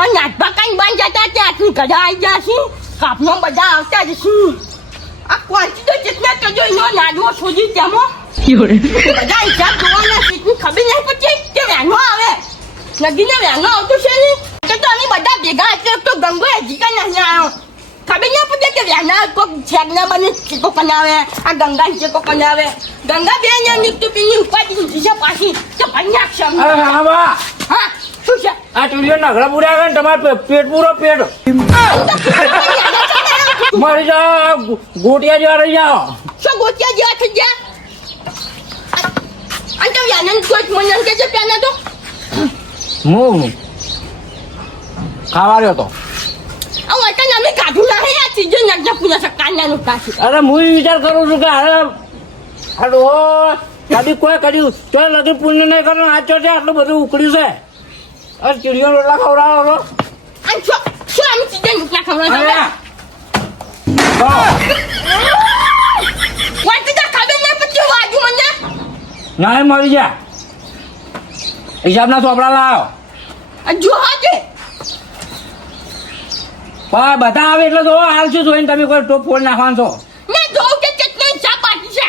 પણ નાટવા કઈ બંધ જતા ત્યાંથી ગધા આવી ગયા છે કાપનો બધા આવતા જ છે આ કોણથી તો જેટલા તો જો એનો નાડવો શોધી તેમાં બધા હિસાબ જોવાના છે ખબર નહીં પડતી કે વેનો આવે નદીને વેનો આવતો છે ને તો અમે બધા ભેગા એટલે તો ગંગો હજી કઈ નહીં આવ્યો ખબર નહીં પડતી કે વેના કોઈક છેગના બને ચીકો બનાવે આ ગંગા ચીકો બનાવે ગંગા બેન નીકળતું પીની ઉપાડી દીધી છે પાછી તો ભન્યાક છે હા શું છે આ ટુલિયો નગડા પૂરા આવે ને તમારે પેટ પૂરો પેટ મારી જા ગોટિયા જેવા રહી જાઓ શું ગોટિયા જેવા થઈ ગયા અને તો વ્યાનન કોઈ મને કે છે પેલા તો હું ખાવા રહ્યો તો આ વતન અમે કાઢું ના આ ચીજો નજર પૂરા સકાના નું કાશી અરે હું વિચાર કરું છું કે હાલો કદી કોઈ કર્યું તો લગી પુણ્ય નહીં કરવાનું આચો છે આટલું બધું ઉકળ્યું છે અરે ચીડિયો રોટલા ખવડાવો અને શું આમ ચીજો નુકલા ખવડાવો વાટી તો ખબર નહીં પડતી વાજુ મને ના મરી જા હિસાબના ચોપડા લાવો જો હાજે પણ બધા આવે એટલે તો હાલ શું જોઈને તમે કોઈ ટોપ ફોડ નાખવાનો છો ને જોઉં કે કેટલો હિસાબ બાકી છે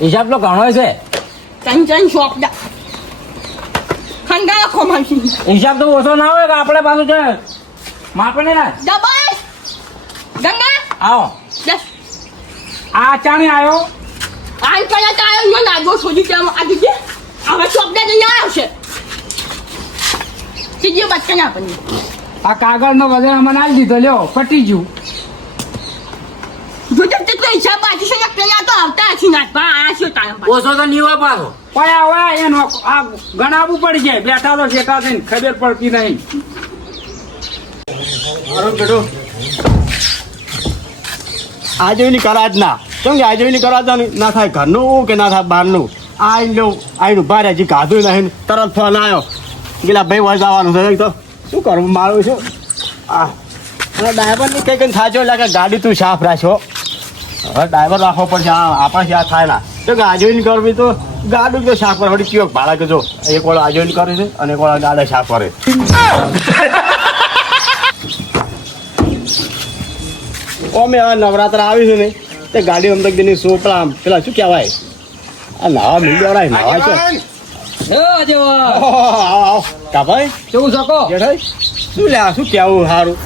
હિસાબ તો ઘણો છે કંચન શોપડા ખંડા ખોમાસી હિસાબ તો ઓછો ના હોય કે આપણે પાછું છે માપે ને દબાઈ ગંગા આવો દસ આ ચાણી આવ્યો આઈ કયા તાયો નો નાગો છોડી દેમ આ દીજે હવે શોપડા ને આવશે તીજો બચ્ચા ના પણ આ કાગળનો વજન અમને આવી દીધો લ્યો પટી ગયું જો તેટલો હિસાબ બાકી છે ને પેલા તો આવતા હશે નાટવા આ શું તાયો ઓછો તો નહીં હોય પાછો પયા હોય એનો આ ગણાવવું પડી જાય બેઠા તો શેઠા થઈને ખબર પડતી નહીં મારો બેટો આજની કરાજ ના કેમ કે આજની કરાજ ના થાય ઘરનું કે ના થાય બહારનું આઈ લો આઈનું બહાર હજી કાઢું નહીં તરત ફોન આવ્યો ગેલા ભાઈ વળ જવાનું છે તો શું કરવું મારું છું આ અને ડ્રાઈવરની કંઈ કંઈ થાચો લાગે ગાડી તું સાફ રાખો હવે ડ્રાઈવર રાખવો પડશે આપણા ત્યાં થાય ના તો કે આજની કરવી તો ગાડી તો સાફ કરે વળી કયો ભાડા કે જો એક વાળો આજની કરે છે અને એક વાળો ગાડા સાફ કરે અમે હવે નવરાત્ર આવ્યું છે ને તે ગાડી અમદાવાદ દિનની સોપડા પેલા શું કહેવાય આ નાવા મિલવાળા નાવા છે કાભાઈ કેવું શકો જેઠાઈ શું લે શું કેવું સારું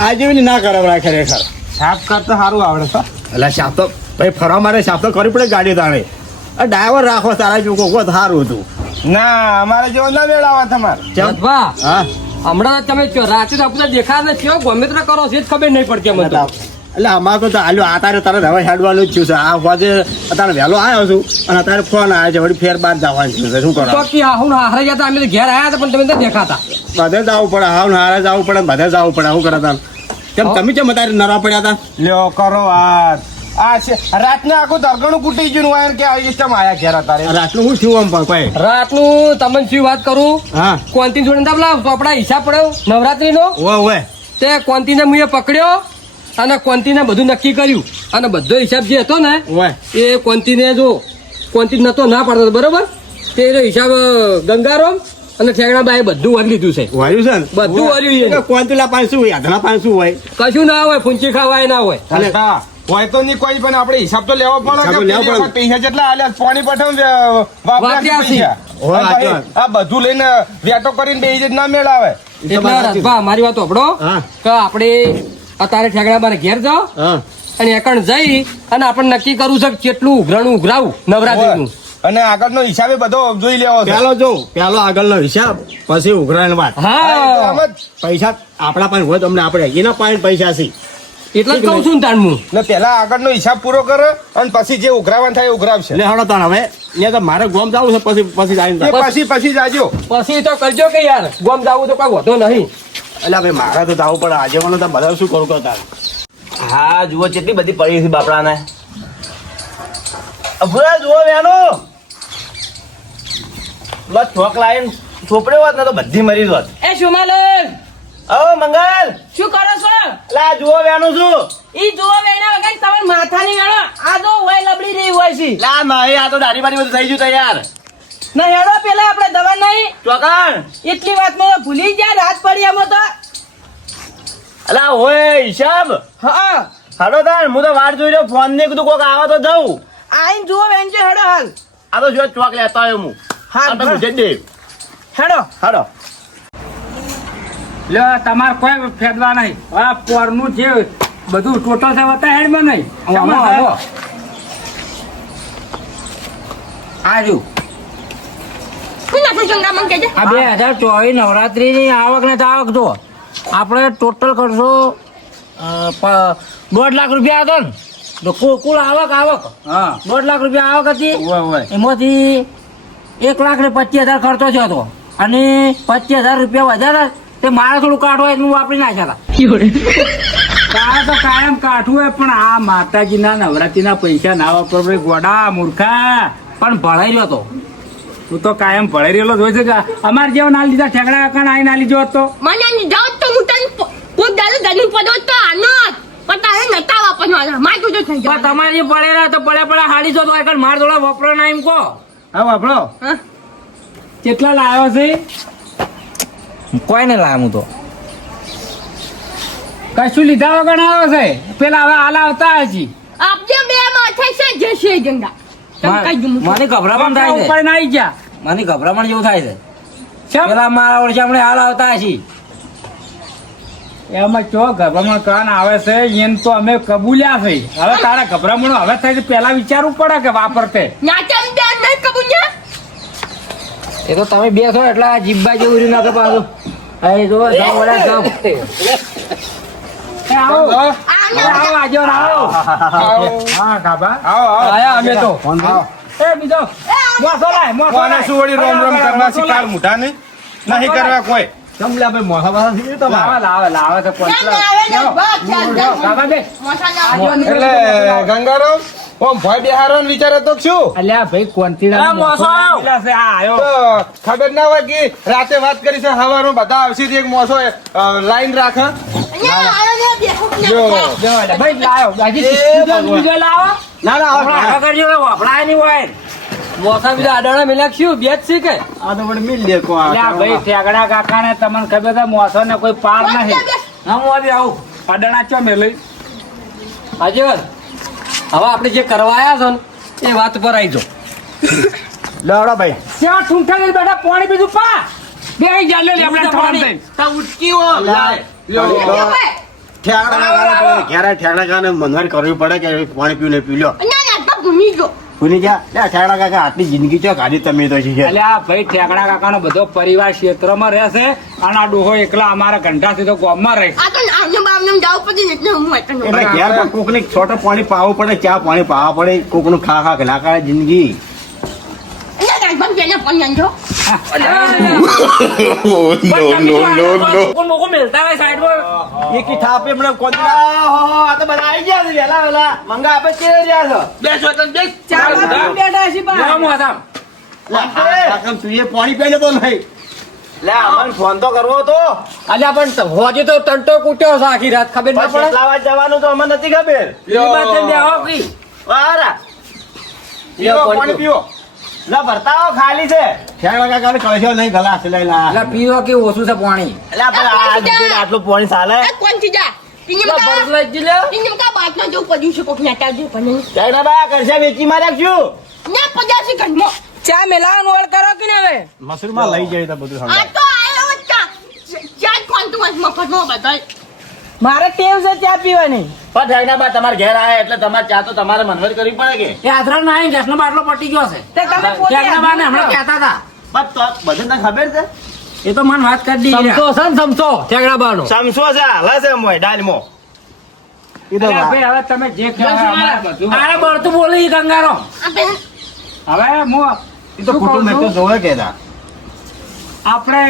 આજે ના કરાવડાય ખરેખર સાફ કરતા સારું આવડે છે એટલે સાફ તો ભાઈ ફરવા મારે સાફ તો કરવી પડે ગાડી તાણે ડ્રાઈવર રાખો તારા જોકો હોત સારું હતું ના અમારે જેવો ના મેળાવા તમારે હા હમણાં તમે રાતે આપણે દેખા ને કેવો ગમે તે કરો છે જ ખબર નહીં પડતી અમને તો એટલે અમારે તો હાલ્યો આ તારે તારે હવે હેડવાનું જ થયું છે આ વાજે અત્યારે વહેલો આવ્યો છું અને અત્યારે ફોન આવ્યો છે વળી ફેર બાર જવાનું છે શું કરો હું હારે ગયા અમે ઘેર આવ્યા હતા પણ તમે તો દેખાતા બધે જવું પડે હાવ હારે જવું પડે બધે જવું પડે શું કરતા તેમ તમે કેમ અત્યારે નરવા પડ્યા હતા લ્યો કરો વાત આ છે રાતના આખું દરગણું કૂટી ગયું હોય કે આવી સિસ્ટમ આયા ઘેર તારે રાતનું શું થયું આમ કોઈ રાતનું તમને શું વાત કરું હા કોંતી જોડે પેલા ચોપડા હિસાબ પડ્યો નવરાત્રી નો ઓવે તે કોંતીને મુએ પકડ્યો અને કોંતીને બધું નક્કી કર્યું અને બધો હિસાબ જે હતો ને ઓવે એ કોંતીને જો કોંતી નતો ના પાડતો બરોબર તે હિસાબ ગંગારામ અને ઠેંગણા બાએ બધું વરી લીધું છે વાયુ છે ને બધું વર્યું કોંતુલા પાંચું હોય આધણા પાંચું હોય કશું ના હોય ફૂંચી ખાવાય ના હોય હા હોય તો નહીં કોઈ પણ આપણે હિસાબ તો લેવો પડે હિસાબ તો લેવો પડે. પૈસા જેટલા આલ્યા પાણી પઠાવ વાપર્યા છે પૈસા ઓય, અને ભાઈ, વાત. આ બધું લઈને વેટો કરીને બે ઇજ્જત ના મેળાવે એટલે રાજભા મારી વાત સાંભળો હા. કે આપણે અત્યારે ઠેકડા બાને ઘેર જાઓ હા અને એકણ જઈ અને આપણે નક્કી કરવું છે કે કેટલું ઉઘરાણું ઉઘરાવું નવરાત્રીનું અને આગળનો હિસાબે બધો જોઈ લેવો છે પેલો જો પેલો આગળનો હિસાબ પછી ઉઘરાણ વાત હા આમ જ. પૈસા આપણા પાસે હોય તો અમને આપણે એના પાસે પૈસા છે એટલે જ કહું છું ને તાણમું ને પેલા આગળનો હિસાબ પૂરો કરે અને પછી જે ઉઘરાવાનું થાય એ ઉઘરાવશે એટલે હડો તાણ હવે ત્યાં તો મારે ગોમ જવું છે પછી એ પછી જાજો પછી તો કરજો કે યાર ગોમ જાવું તો કોઈ વધો નહીં એટલે ભાઈ મારે તો જવું પડે આજે મને તો બધા શું કરું કરતા હા જુઓ કેટલી બધી પડી છે બાપડાને અભુરા જુઓ બેનો બસ ઠોક લાઈન છોપડ્યો હોત ને તો બધી મરી હોત એ શુમાલન ઓ મંગલ શું કરો છો લા જુઓ બેનો છું ઈ જુઓ વેણા વગર તમાર માથાની વેણો આ તો હોય લબડી રહી હોય છે લા મારી આ તો દાઢી બારી બધું થઈ ગયું તૈયાર ના હેડો પેલા આપણે દવા નહીં ચોકણ એટલી વાતમાં તો ભૂલી ગયા રાત પડી એમાં તો અલા ઓય હિસાબ હા હાલો તાર હું તો વાર જોઈ રહ્યો ફોન ને કીધું કોક આવે તો જાઉં આઈને જુઓ વેંચે હેડો હાલ આ તો જો ચોક લેતો આવ્યો હું હા, આ તો હા. પૂછે જ દે હેડો હાલો લ્યો તમારે કોઈ ફેદવા નહીં આ પોરનું જે બધું ટોટલ છે વતા હેડમાં નહીં આવો. આજુ શું નાખું ચંગા મંગ કેજે આ 2024 નવરાત્રીની આવક ને આવક જો આપણે ટોટલ કરશો 1.5 લાખ રૂપિયા હતો ને તો કુલ આવક હા 1.5 લાખ રૂપિયા આવક હતી ઓય એમાંથી 1,25,000 ખર્ચો થયો હતો અને 25,000 રૂપિયા વધારે તે મારે થોડું કાઢવું હોય એટલે હું વાપરી નાખ્યા હતા તારે તો કાયમ કાઢવું હોય પણ આ માતાજીના નવરાત્રીના પૈસા ના વાપરવા ગોડા મૂર્ખા પણ ભળાઈ રહ્યો હતો તું તો કાયમ ભળાઈ રહેલો જ હોય છે કે અમારે જેવો ના લીધા ઠેકડા કાકા ના ના લીધો હતો મને ની જાવ તો હું તને પોત દારૂ ગની પડો તો આનો પણ તારે નતા વાપરવાનો માર તો થઈ પણ જાય તમારે જે પડેલા તો પડે હાલી જો તો એકલ માર જોડે વપરો ના એમ કહો હા વાપરો હા કેટલા લાવ્યો છે કોઈને લાવ્યો હું તો કશું લીધા વગર આવ્યો છે પેલા હવે હાલ આવતા હજી આપજે બે માથે છે જે છે જંગા તમે કઈ દઉં મને ગભરામણ થાય છે ઉપર નાઈ ગયા મને ગભરામણ જેવું થાય છે પેલા મારા ઓળખામણે હાલ આવતા હજી એમાં ચો ગભરામણ કાન આવે છે એને તો અમે કબૂલ્યા છે હવે તારા ગભરામણ હવે થાય છે પેલા વિચારવું પડે કે વાપરતે નાચમ દે નહીં કબુnya એ તો તમે બેસો એટલે આ જીબ્બા જેવું રહ્યું નાખે પાછું એ જો જાઓ વડા જાઓ એ આવો આવો આજો આવો હા કાબા આયા અમે તો એ બીજો મોસો લાય મોસો કોને લાય શું વળી રોમ રોમ કરવા શીખાડ મુઠા ને નહીં કરવા કોઈ સમલે આપણે મોસા બાસા થઈ લાવે તમારે લાવે લાવે તો ના આવે ને બસ ચાલ કાબા બે મોસા ના એટલે ગંગારામ ઓમ ભય બિહારવાનો વિચાર હતો કે શું અલ્યા ભાઈ કોન્ફિડન્સ આ મોસો છે આ આયો તો ખબર ના હોય કે રાતે વાત કરી છે હવારમાં બધા આવશે એક મોસો લાઈન રાખ અહીંયા આયો ને બેહો જો જો એટલે ભાઈ લાયો બાજી બીજો લાવો ના ના આગળ કરજો વપરાય નહીં હોય મોસા બીજા આડાણા મિલાક શું બેજ છે કે આ તો પણ મિલ લે કો અલ્યા ભાઈ ઠેકડા કાકા ને તમને ખબર છે મોસો ને કોઈ પાર નહીં હા હું આવી આવું આડાણા ચો મે લઈ હાજર હવે આપણે જે કરવાયા છો ને એ વાત પર આવી જાઓ લેવડો ભાઈ ત્યાં ઠૂંઠા લઈ બેઠા પાણી બીજું પા બે જા લે આપણે થોડા દઈ તા ઉટકી હો ઠેકડા ઠેકડા કાને મનવાર કરવી પડે કે પાણી પીવું ને પી લ્યો ના ના તો ભૂમી ગયો ભૂલી જા લે ઠેકડા કાકા આટલી જિંદગી ચો કાઢી તમે તો છે અલ્યા ભાઈ ઠેકડા કાકાનો બધો પરિવાર ક્ષેત્રમાં રહેશે અને આ ડોહો એકલા અમારા ઘંટાથી તો ગામમાં રહે આ તો આમને બામને જાવ પછી એટલે હું એટલો એટલે ઘેર કોક ને છોટો પાણી પાવું પડે ચા પાણી પાવા પડે કોક નું ખા ખા ના કરે જિંદગી ના ના પણ પેલા પણ અંજો મોકો મિલતા હોય સાઈડમાં એકી થાપે મને કોંદરા આ તો બધા આવી ગયા છે વેલા વેલા મંગા આપે કે રહ્યા છો તું એ પાણી પીને તો નહીં લે અમને ફોન તો કરવો હતો અલ્યા પણ હોજે તો તંટો કૂટ્યો છે આખી રાત ખબર ના પણ પડે કેટલા વાગે જવાનું તો અમને નથી ખબર વારા પીવો પાણી પીવો લા ભરતા આવો ખાલી છે ઠેકડા કાકા કળશો નહીં ગલાસ લઈ લા પીવો કે ઓછું છે પાણી એટલે આ દીકરીને આટલું પાણી ચાલે આ કોણ થી જા તીનમ કા બાટલો જો પડ્યું છે કોક નેટા જો પણ ઠેકડા બા કરશે વેચી માર્યા છું ને 85 ઘરમો ચા મેલાન ઓળ કરો કે ને હવે મસૂર માં લઈ જાય તો બધું આ સમજાય તો આયો ચા ચા કોણ તું મફતમાં બધાય મારે ટેવ છે ચા પીવાની પણ ઠેકડા બા તમારે ઘેર આયા એટલે તમારે ચા તો તમારે મનવર કરવી પડે કે એ આદરા ના ગેસનો બાટલો પટી ગયો છે તે તમે પોતે ઠેકડા બાને હમણાં કહેતા હતા બસ તો બધાને ખબર છે એ તો મને વાત કરી દીધી સમસો છે ને સમસો ઠેકડા બાનો સમસો છે હાલે છે મોય ડાલમો એ તો અલ્યા ભાઈ હવે તમે જે કહો અરે બળતું બોલી ગંગારો આપે હવે હું એ તો કુટુંબ એક તો જોવે કેતા આપણે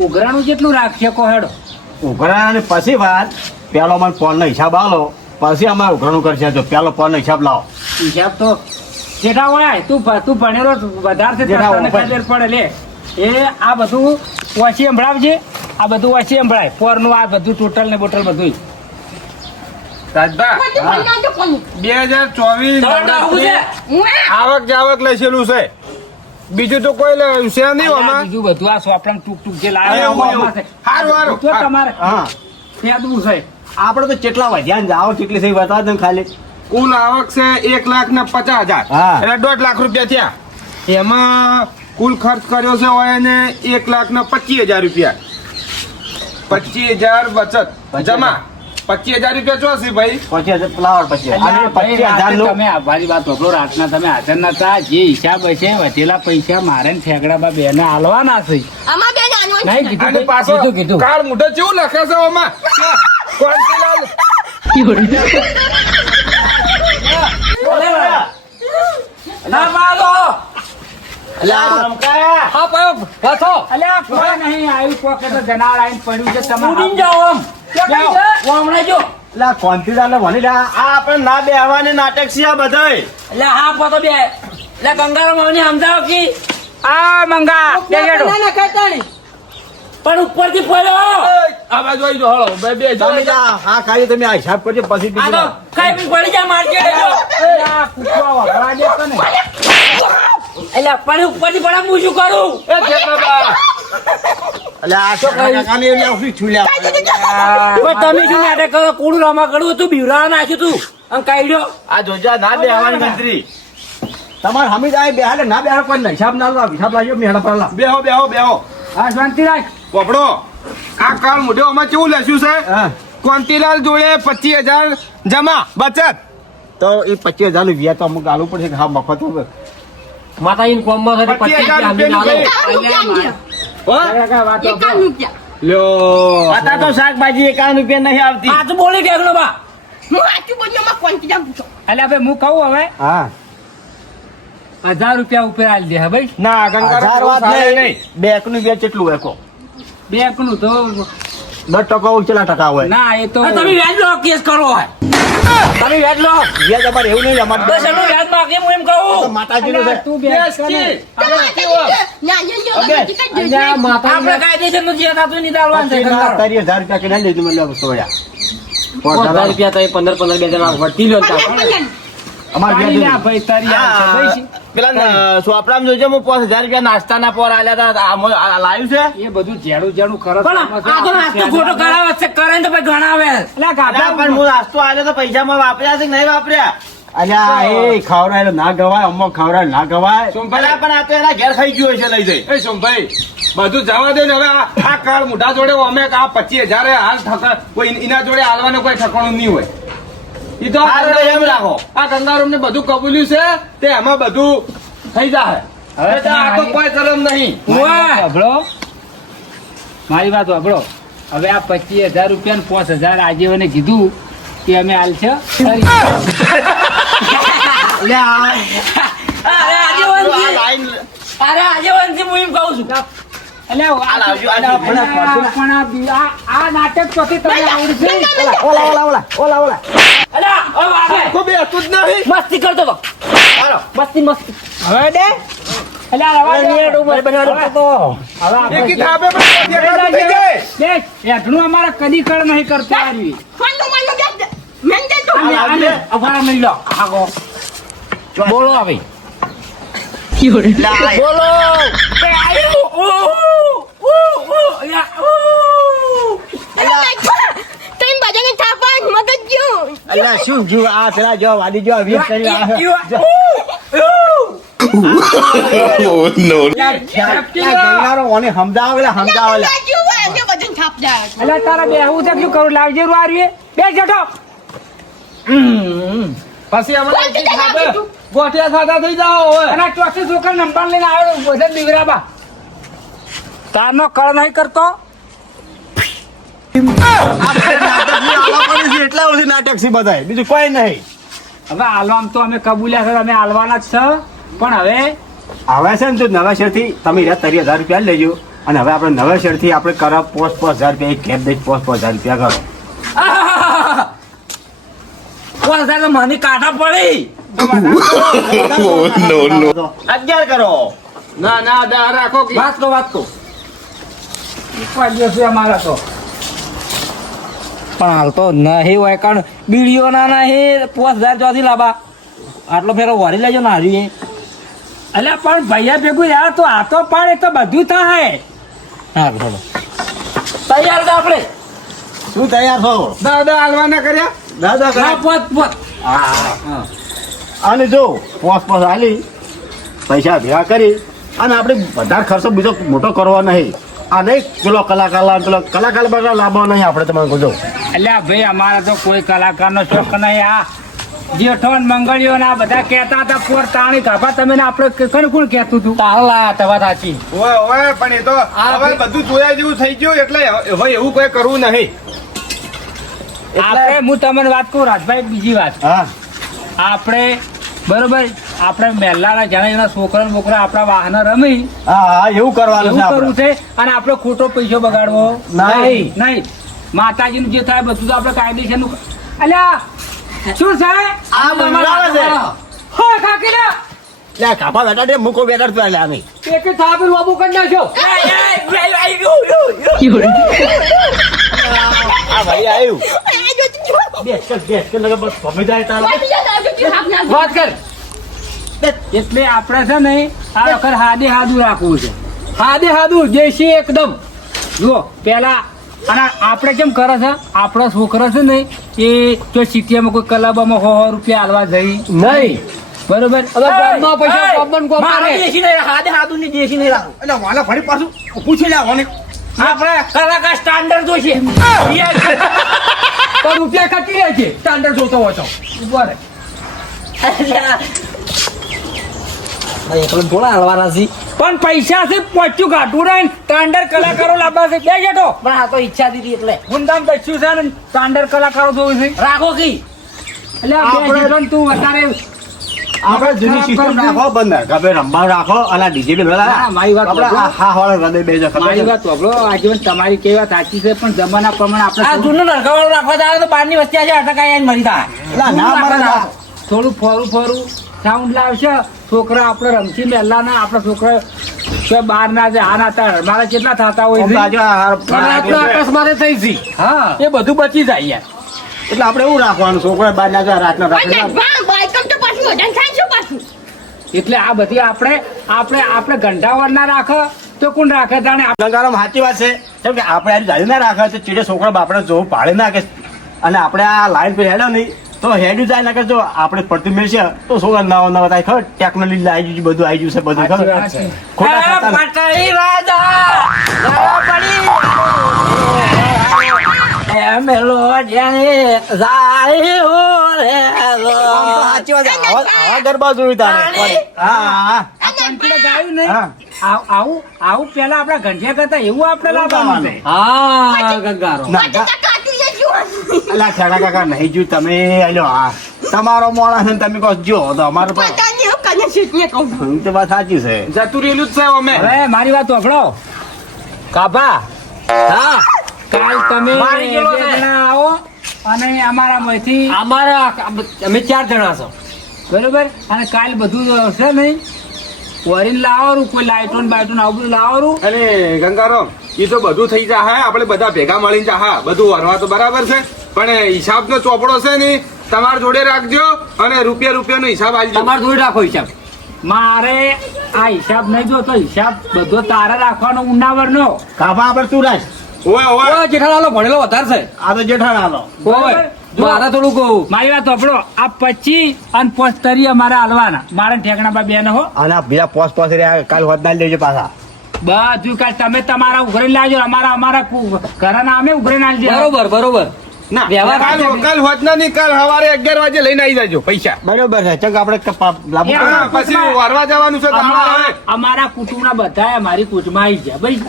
ઉઘરાણું જેટલું રાખીએ કો હેડો ઉઘરાણા ને પછી વાત પેલો મને ફોન નો હિસાબ આલો પછી અમારે ઉઘરાણું કરશે તો પેલો ફોન નો હિસાબ લાવો હિસાબ તો જેઠા હોય તું ભણેલો વધારે છે જેઠા તને હોય. ખબર પડે લે એ આ બધું વાંચી સંભળાવજે આ બધું વાંચી સંભળાય પોરનું આ બધું ટોટલ ને બોટલ બધું રાજભા કોઈ પણ જો કોણ 2024 તમારું નામ શું છે? હું આવક જાવક લખેલું છે બીજું તો કોઈ છે નહીં આ આમાં. બીજું બધું આ સોપડામાં ટૂંક ટૂંક જે એવું, લાવ્યા એવું. આમાં છે. હારું, હારું. તો તમારે હા ફેદવું છે. આપણે તો કેટલા વધ્યા ને આવક કેટલી થઈ બતાવો તમે ખાલી. કુલ આવક છે 1,50,000. હા. એટલે 1.5 લાખ રૂપિયા થયા. એમાં કુલ ખર્ચ કર્યો છે હોય એને 1,25,000 રૂપિયા. 25,000 બચત જમા. 25,000 રૂપિયા ચોસી ભાઈ. પછી ફ્લાવર પછી અને અલ્યા ભાઈ, 25,000 રાતે નું તમે આભારી વાત વાપરો. રાતના તમે હાજર નતા. જે હિસાબ હશે વધેલા પૈસા મારે ને ઠેકડા બેને હાલવાના છે. આમાં બે નાનો નહીં છે. કીધું અને પાછો કીધું કાળ મોઢે કેવું લખે છે આમાં? કોંતીલાલ. ના પાડો. હા પાયો પાછો અલ્યા કોઈ નહીં આવ્યું પોકે તો જનાર આવીને પડ્યું છે તમે ઉડીને જાઓ આમ જાઓ. હમણાં જો એટલે કોન્ફિડન્સ વળી રહ્યા આ આપણે ના બેહવાની નાટક છે આ બધાય. એટલે હા પાછો બે એટલે ગંગારામ માવને સમજાવો કે આ મંગા બે ગેડો. ના કહેતાણી. પણ ઉપરથી પડ્યો આ બાજુ આવી જાઓ, હળો. બે બે તમે જા, હા ખાલી તમે આ હિસાબ કરજો પછી આ બીજું તો ના. કઈ બી પડી જાય માર્કેટ આ કૂતરા વગડા દે તને. એટલે પણ ઉપરથી પડે હું શું કરું એ ઠેકડા. એટલે આ છોકરા કાકાને એમને ઓફિસ છુલ્યા. પણ તમે શું નાટક કરો કુડું રમા કરું તું બીવરા નાખ્યું તું અને કાઢ્યો આ જોજો આ ના બેહવાની મંત્રી તમારે હમી જાય બેહાડે ના બેહાડે કોઈ નહીં. હિસાબ ના લો હિસાબ લાવજો મેળા પર લા. બેહો બેહો બેહો. હા શાંતિ રાખ. પોપડો આ કાળ મોઢે આમાં કેવું લખ્યું છે? હા કોંતીલાલ જોડે 25,000 જમા બચત. તો એ 25,000 નું વ્યાજ તો અમુક આલવું પડશે કે હા મફત હોય. માતાજીને કોમમાં સાથે 25,000 રૂપિયાનું ભાઈ. હો? કાકા વાતો એકાવન રૂપિયા. લ્યો. આતા તો શાકભાજી 51 રૂપિયા નહીં આવતી. આ તો બોલી ટેકનો બા હું આટલું બધું માં કોન્ફિડન્સ પૂછો. અલ્યા ભાઈ હું કહું હવે હા 1000 રૂપિયા ઉપર આલી દે હે ભાઈ. ના ગંગારામ 1000 વાત ચાલે નહીં. બેંક નું વ્યાજ કેટલું હોય કહો? બે એકનું તો 10% હોય કેટલા ટકા હોય? ના એ તો આ તમે વ્યાજ લો કેસ કરો હોય તમે વ્યાજ લો વ્યાજ અમારે એવું નહીં અમારે બસ એનું વ્યાજ માંગે હું એમ કહું માતાજીનું અલ્યા, છે. તું બે બેસ કી. આપણે કાયદેસરનું જે થતું નહીં દાળવાનું છે પચીસના ગંગારામ. 30,000 રૂપિયા કે ના લીધું મને સોયા. 5,000 રૂપિયા તો 15 બે જણા વટી લો ને તાર. અમારે પાણી ના વ્યાજ ભાઈ તારી આવશે ભાઈ. પેલા સોપડામાં જોજો હું 5,000 રૂપિયા નાસ્તાના પોર આલ્યા હતા લાવ્યું છે. એ બધું જેડું જેડું કરે પણ આ તો નાસ્તો ખોટો કરાવે છે કરે ને તો ભાઈ ગણાવે અલ્યા અલ્યા, કાકા પણ હું નાસ્તો આલ્યો તો પૈસામાં વાપર્યા છે કે નહીં વાપર્યા? અલ્યા એ ખવડાયેલો ના ગવાય અમો ખવડાયેલો ના ગવાય. સોમભાઈ. અલ્યા, પણ આ તો એના ઘેર ખાઈ ગયું હશે લઈ જઈ. એ સોમભાઈ બધું જવા દે ને હવે આ કાળ મોઢા જોડે અમે આ 25,000 હાલ ઠકા કોઈ એના જોડે હાલવાનું કોઈ ઠકાણું નહીં હોય. ઈ તો હારું તો એમ રાખો. આ ગંગારામ ને બધું કબૂલ્યું છે તે એમાં બધું થઈ જાય. હવે એટલે આ તો કોઈ કરમ નહીં. મારી વાત સાંભળો. મારી વાત સાંભળો. હવે આ 25,000 રૂપિયા 5,000 આજીવને કીધું કે અમે હાલ છે અલ્યા, અરે આ આજેવનજી લાઈન- અરે આજેવનજી હું એમ કહું છું અલ્યા, આ લાવજો, આ અલ્યા, લાવજો. પણ આ નાટક પછી તમને આવડશે. ઓલા. અલ્યા હવે વાગે કોઈ બેસતું જ નહીં. મસ્તી કરતો તો મસ્તી મસ્તી હવે દે અલ્યા રવા દે. હવે આપણે એકી થાપે પણ 25,000 થઈ જાય. દેખ, હેઠનું અમારે કદી કળ નહીં કરતો આવી. અફારા મળી લો આગો બોલો હવે બોલો એ આયુ અલ્યા, શું જીવ આ પેલા જો વાડી જો વીસ કરી આ. ગંગારો ઓને સમજાવો પેલા સમજાવો લે. અલ્યા તારા બેહવું છે શું કરું લાવજે રૂ બે જટો. પછી અમે એકી થાપે ગોઠિયા ખાતા થઈ જાઓ હવે. અને આ ચોથી છોકરા નંબર લઈને આવ્યો બધા દીવરાબા તારનો કળ નહીં કરતો. એટલા બધું નાટક છે બધાય બીજું કોઈ નહીં. હવે હાલવામ તો અમે કબૂલ્યા છે અમે હાલવાના જ છે પણ હવે હવે છે ને તો નવા થી તમે 30,000 રૂપિયા લેજો અને હવે આપણે નવા થી આપણે કરો 5,000 રૂપિયા એક કેબ દે 5,000 રૂપિયા કરો. 5,000 તો મને કાઢા પડી 11 કરો. ના ના દા રાખો કે વાત તો ઉપર દિવસે અમારા તો પણ હાલ તો નહીં હોય કારણ બીડીઓ ના નહીં 5,000 ચોથી લાબા આટલો ફેરો વરી લેજો ને હારી અલ્યા પણ ભૈયા ભેગું યાર તો આ તો પાડે તો બધું થાય. હા બોલો તૈયાર તો આપણે શું તૈયાર છો દાદા હાલવાના કર્યા દાદા હા, પોત પોત. હા અને જો પોસ પોસ આલી પૈસા ભેગા કરી અને આપણે વધારે ખર્ચો બીજો મોટો કરવો નહીં આ નહીં પેલો કલાકાર બધા લાભો નહીં આપણે તમારે કહો અલ્યા ભાઈ અમારે તો કોઈ કલાકારનો શોખ નહીં. આ જેઠો ને મંગળીઓ ને આ બધા કહેતા હતા પોર તાણી કાપા તમે ને આપણે કોણ કહેતું હતું તારો લાયા તવા સાચી. ઓય ઓય પણ એ તો હવે બધું જોયા જેવું થઈ ગયું એટલે હવે એવું કોઈ કરવું નહીં. આપણે હું તમને વાત કહું રાજભાઈ, બીજી વાત હા આપણે બરોબર આપણે મહેલાના જણા છોકરા બોકરા આપણા વાહન રમી હા હા એવું કરવાનું એવું છે કરવું આપણે છે. અને આપણે ખોટો પૈસો બગાડવો નહીં. નહીં. માતાજીનું જે થાય બધું તો આપણે કાયદેસરનું. અલ્યા શું છે આ મંગાવે છે હો કાકી લે લે કાપા બેટા દે મૂકો બેટા તો લે આની એક થાપી બાબુ કરી નાખ્યો. આ ભાઈ આવ્યું એ જો તું જો. બેસ કે લગે બસ ભમી જાય તારે વાપી જા આવજો તું હાથ ના વાત કર. એટલે આપણે છે ને આ વખત હાદે હાદું રાખવું છે. હાદે હાદું દેશી એકદમ. જુઓ પેલા અને આપણે કેમ કરે છે આપણો છોકરો છે ને એ જો સિટીમાં કોઈ ક્લબમાં 100 રૂપિયા હાલવા જઈ નહીં. બરોબર એટલે વાલા ફરી પાછું પૂછી લે વાને આપણે કલાકાર સ્ટાન્ડર્ડ જોઈશે. તો રૂપિયા કટી રહે છે સ્ટાન્ડર્ડ જોતો હોય તો ઉભો રહે. પણ પૈસા છે પહોંચ્યું ઘાટું રહે ને સ્ટાન્ડર્ડ કલાકારો લાવવા છે. બે જેટો પણ આ તો ઈચ્છા દીધી એટલે ગુંદામ દસ્યું છે ને સ્ટાન્ડર્ડ કલાકારો જોવું છે. રાખો કી એટલે આ બે આપણે- જેટો ને તું વધારે આપણે જૂની સિસ્ટમ રાખો બંધ ગમે રમવા રાખો અને ડીજે બી હા, મારી વાત આપણે સાંભળો. હા વાળા હૃદય બે જો મારી વાત સાંભળો. આજીવન તમારી કેવી વાત સાચી છે પણ જમાના પ્રમાણે આ આપણે જૂનું નરકાવાળું રાખવા જાય તો બહારની વસ્તી આજે અટકાઈ આવીને મરી થાય. ના મારે ના થોડું ફરું સાઉન્ડ લાવશે. છોકરા આપણે રમશી મહેલાના આપણા છોકરા કોઈ બહાર ના જાય. આ ના મારા કેટલા થતા હોય છે. બાજુ આ રાતના અકસ્માતે થઈ ગઈ. હા એ બધું બચી જાય યાર. એટલે આપણે એવું રાખવાનું છોકરા બાર ના જાય રાતના ભાઈ રાખે બાઈકમ તો પાછું વજન થાય છે પાછું. એટલે આ બધી આપણે ઘંટાવર ના રાખે તો કોણ રાખે જાણે. ગંગારામ સાચી વાત છે કેમ કે આપણે આ જાળી ના રાખે તો ચીડે છોકરા બાપડે જોવું પાડે નાખે અને આપણે આ લાઈન પર હેડ્યો નહીં તો હેડ્યું જાય નાખે જો આપણે પડતી મેળશે તો છોકરા નવા થાય ખબર ટેકનોલોજી આવી ગયું બધું આવી ગયું છે બધું સાચી ખબર વાત છે. ખોટા એ ખાતા નહીં. પટરી રાજા એમ લો જાણે જાય સાચી વાત છે. આવા ગરબા જોયું તારે હા આ કંઠીએ ગાયું નહીં. હા. આવું પેલા આપડા ઘંટિયા કરતા એવું આપણે લાવવાનું છે. હા ગંગારો ના તો કાઢી લેજો. અલા ખેડા કાકા નહીં જોયું તમે આલ્યો હા તમારો મોણા છે ને તમે કહો જો તો અમારે તો પતાની હું કને સીટને કહું. હું તો વાત સાચી છે જતું રહેલું જ છે અમે. હવે મારી વાત સાંભળો કાભા. હા કાલ તમે મારી જેવો બે છે. જણા આવો અને અમારા માંથી અમારા અમે 4 જણા છો. બરોબર અને કાલ બધું છે નહીં વરીને લાવવાનું કોઈ લાઇટો ને બાઇટો ને આવું બધું લાવવાનું. અને ગંગારામ એ તો બધું થઈ જાય આપણે બધા ભેગા મળીને જા બધું વરવા તો બરાબર છે પણ હિસાબનો ચોપડો છે ને તમારા જોડે રાખજો અને રૂપિયાનો હિસાબ આલજો. તમારે જોઈ રાખો હિસાબ. મારે આ હિસાબ નહીં જોતો. હિસાબ બધો તારે રાખવાનો ઉનાવર નો. કાપા આપણે તું રાખ ઓય ઓય ઓ જેઠાલાલો ભણેલો વધારે છે. આ તો જેઠાણાનો ઓય મારે થોડું કહું મારી વાત સાંભળો. આ 25 અને 75 અમારે હાલવાના. મારા ઠેકણા પર બે હો અને આ બીજા પોસ રહ્યા કાલ વધના લેજો પાછા બધું કાલ તમે તમારા ઉઘરી લાવજો. અમારા ઘરના અમે ઉઘરી નાખજો. બરોબર ના વ્યવહાર કાલ હોતના નહીં કાલ સવારે 11 વાગે લઈને આવી જાજો પૈસા. બરોબર છે ચંગ આપણે લાંબુ એ હા, પછી વરવા જવાનું છે તમારે. અમારા કુટુંબના બધા અમારી કુટુંબમાં આવી ગયા ભાઈ.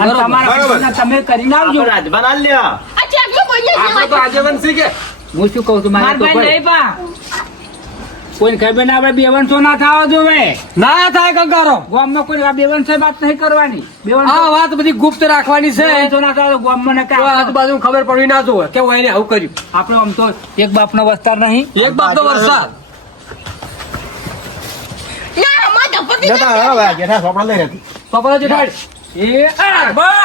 અને બરોબર, તમારા બરોબર. કુટુંબના તમે કરીને આવજો. રાજભાન આલ લ્યો આ ચેકનું કોઈને આપણે તો આજીવન છે કે હું શું કહું છું મારે તો ભાઈ કોઈ ખબર ના આપણે બેવનસો ના થવા જોવે. ના થાય ગંગારો. ગામમાં કોઈ આ બેવનસો વાત નહીં કરવાની. આ વાત બધી ગુપ્ત રાખવાની છે. બેવનસો ના થવા દો. ગામમાં ને તો કાંઈ આજુબાજુ ખબર પડવી ના જોવે કે હું એને આવું કર્યું. આપણે આમ તો એક બાપનો વસ્તાર નહીં. એક બાપ તો વરસાદ. ના અમાર ધપકી જતા હવે જેઠા સોપડા લઈ રહેતી પપ્પા જેઠાડ એ આ બા,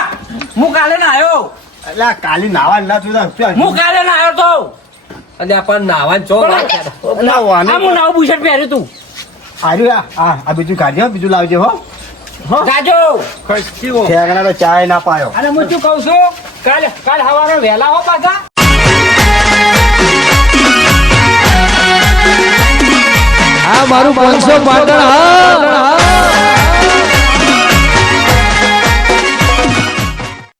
હું કાલે ના આવ્યો. એટલે આ કાલી નાવા ના તું હું કાલે ના આવ્યો તો અને આ પણ નાવાન છો એટલે વાને આ હું નવું બુશર્ટ પહેર્યું તું. આર્યું આ બીજું કાઢજો બીજું લાવજો હો જાજો ઠેંગણા તો ચાય ના પાયો અને હું શું કહું છું કાલ સવારે વહેલા હો પાછા આ મારું 500 પાટણ હા